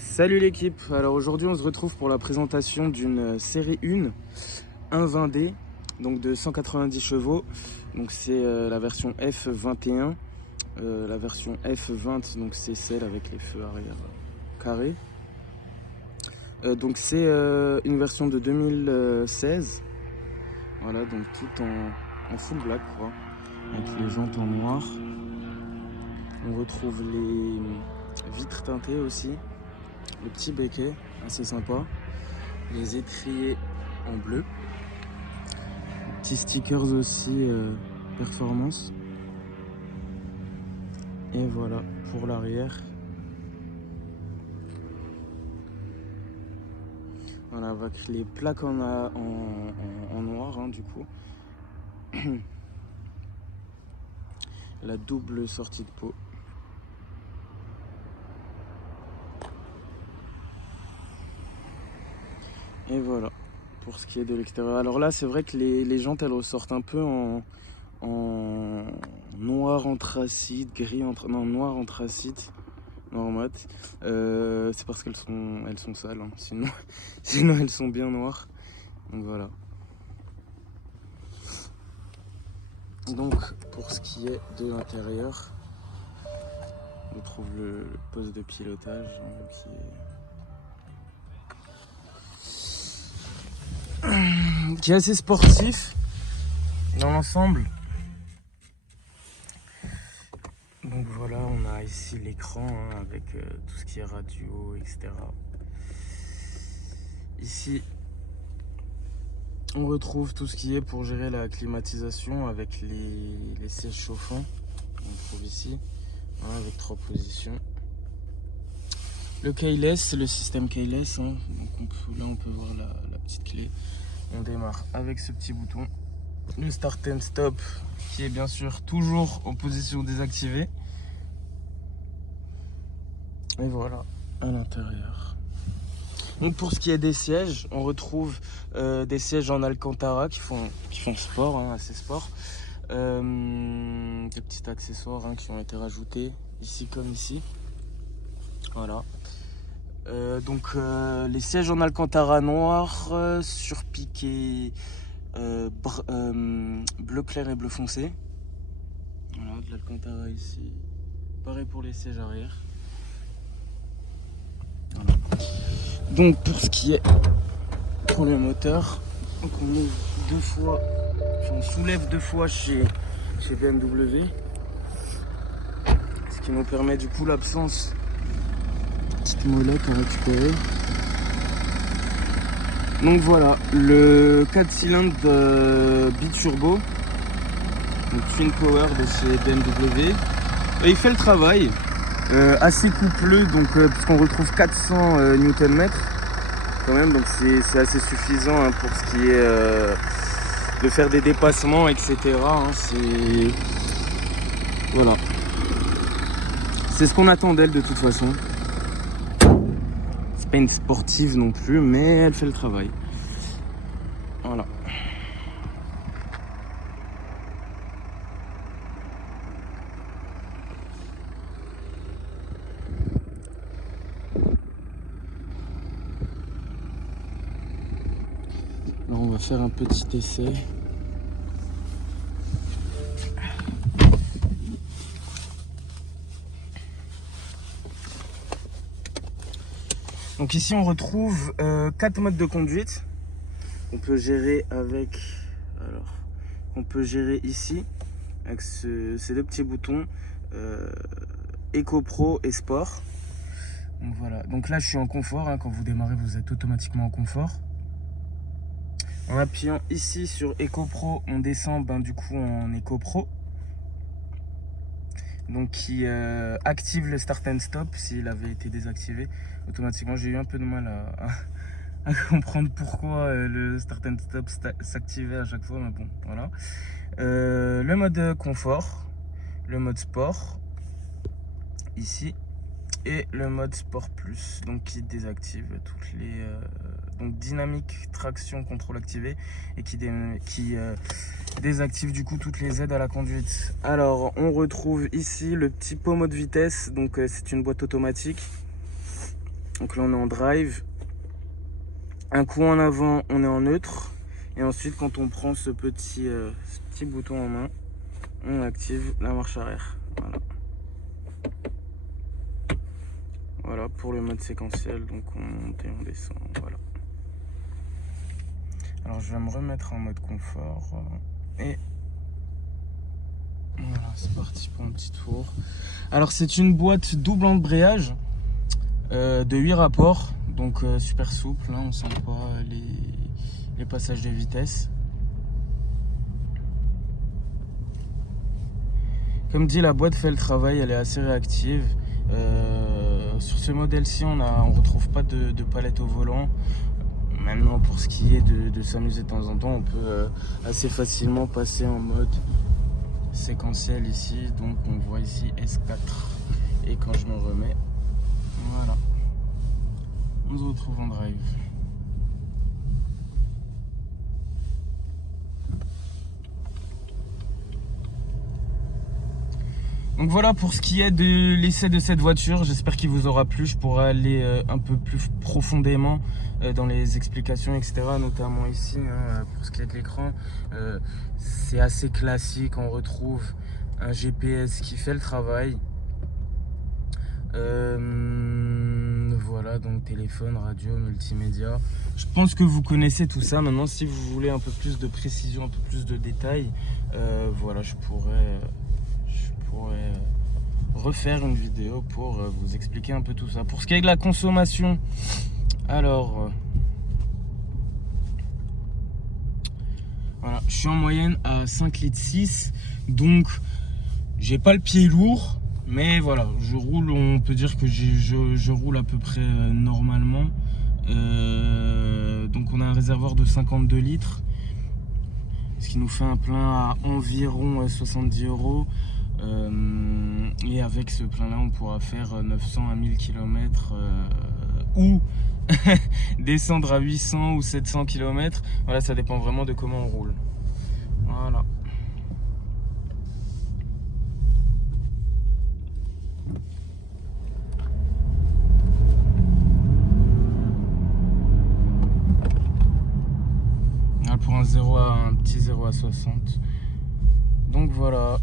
Salut l'équipe, alors aujourd'hui on se retrouve pour la présentation d'une série 1 120D, donc de 190 chevaux, donc c'est la version F21, la version F20 donc c'est celle avec les feux arrière carrés. Donc c'est une version de 2016, voilà donc tout en full black quoi, avec les jantes en noir. On retrouve les vitres teintées aussi. Le petit béquet, assez sympa. Les étriers en bleu. Petits stickers aussi performance. Et voilà pour l'arrière. Voilà avec les plaques en noir hein, du coup. La double sortie de peau. Et voilà pour ce qui est de l'extérieur. Alors là c'est vrai que les jantes elles ressortent un peu en noir anthracite, gris non, noir anthracite, noir mat. C'est parce qu'elles sont sales, hein. Sinon elles sont bien noires. Donc voilà. Donc pour ce qui est de l'intérieur, on trouve le poste de pilotage hein, qui est assez sportif dans l'ensemble. Donc voilà, on a ici l'écran hein, avec tout ce qui est radio, etc. Ici, on retrouve tout ce qui est pour gérer la climatisation avec les sièges chauffants. On trouve ici, hein, avec 3 positions. Le keyless, le système keyless. Hein. Donc là, on peut voir la petite clé. On démarre avec ce petit bouton. Le start and stop qui est bien sûr toujours en position désactivée. Et voilà, à l'intérieur. Donc pour ce qui est des sièges, on retrouve des sièges en Alcantara qui font sport, hein, assez sport. Des petits accessoires hein, qui ont été rajoutés ici comme ici. Voilà. Donc les sièges en Alcantara noir surpiqué bleu clair et bleu foncé. Voilà, de l'Alcantara ici. Pareil pour les sièges arrière. Voilà. Donc pour ce qui est pour le moteur, donc on ouvre 2 fois, on soulève 2 fois chez BMW, ce qui nous permet du coup l'absence petite molette à récupérer. Donc voilà, le 4 cylindres biturbo, donc Twin Power de chez BMW, et il fait le travail. Assez coupleux, donc puisqu'on retrouve 400 Nm quand même, donc c'est assez suffisant hein, pour ce qui est de faire des dépassements, etc. Hein, voilà, c'est ce qu'on attend d'elle de toute façon. C'est pas une sportive non plus, mais elle fait le travail. Voilà. Alors on va faire un petit essai. Donc ici on retrouve 4 modes de conduite qu'on peut gérer avec, alors on peut gérer ici avec ces 2 petits boutons Eco Pro et Sport. Donc voilà, donc là je suis en confort hein. Quand vous démarrez vous êtes automatiquement en confort. En appuyant ici sur Eco Pro, on descend du coup en Eco Pro. Donc qui active le start and stop s'il avait été désactivé automatiquement. J'ai eu un peu de mal à comprendre pourquoi le start and stop s'activait à chaque fois, mais bon voilà. Le mode confort, le mode sport ici, et le mode sport plus, donc qui désactive toutes les donc dynamique, traction, contrôle activé, et qui désactive du coup toutes les aides à la conduite. Alors on retrouve ici le petit pommeau de vitesse, donc c'est une boîte automatique Donc là on est en drive. Un coup en avant, on est en neutre. Et ensuite, quand on prend ce petit bouton en main, on active la marche arrière. Voilà. Voilà pour le mode séquentiel. Donc on monte et on descend. Voilà. Alors je vais me remettre en mode confort. Et voilà, c'est parti pour un petit tour. Alors c'est une boîte double embrayage de 8 rapports. Donc super souple, hein, on sent pas les passages de vitesse. Comme dit, la boîte fait le travail, elle est assez réactive. Sur ce modèle-ci, on retrouve pas de palette au volant. Maintenant, pour ce qui est de s'amuser de temps en temps, on peut assez facilement passer en mode séquentiel ici. Donc on voit ici S4. Et quand je me remets, voilà, on se retrouve en drive. Donc voilà pour ce qui est de l'essai de cette voiture. J'espère qu'il vous aura plu. Je pourrai aller un peu plus profondément dans les explications, etc. Notamment ici, hein, pour ce qui est de l'écran. C'est assez classique. On retrouve un GPS qui fait le travail. Voilà, donc téléphone, radio, multimédia. Je pense que vous connaissez tout ça. Maintenant, si vous voulez un peu plus de précision, un peu plus de détails, voilà, je pourrais refaire une vidéo pour vous expliquer un peu tout ça. Pour ce qui est de la consommation, alors voilà, je suis en moyenne à 5,6 litres, donc j'ai pas le pied lourd, mais voilà, je roule, on peut dire que je roule à peu près normalement. Donc on a un réservoir de 52 litres, ce qui nous fait un plein à environ 70 €. Et avec ce plein là on pourra faire 900 à 1000 km ou descendre à 800 ou 700 km. Voilà, ça dépend vraiment de comment on roule. Voilà. Pour un petit 0 à 60. Donc voilà.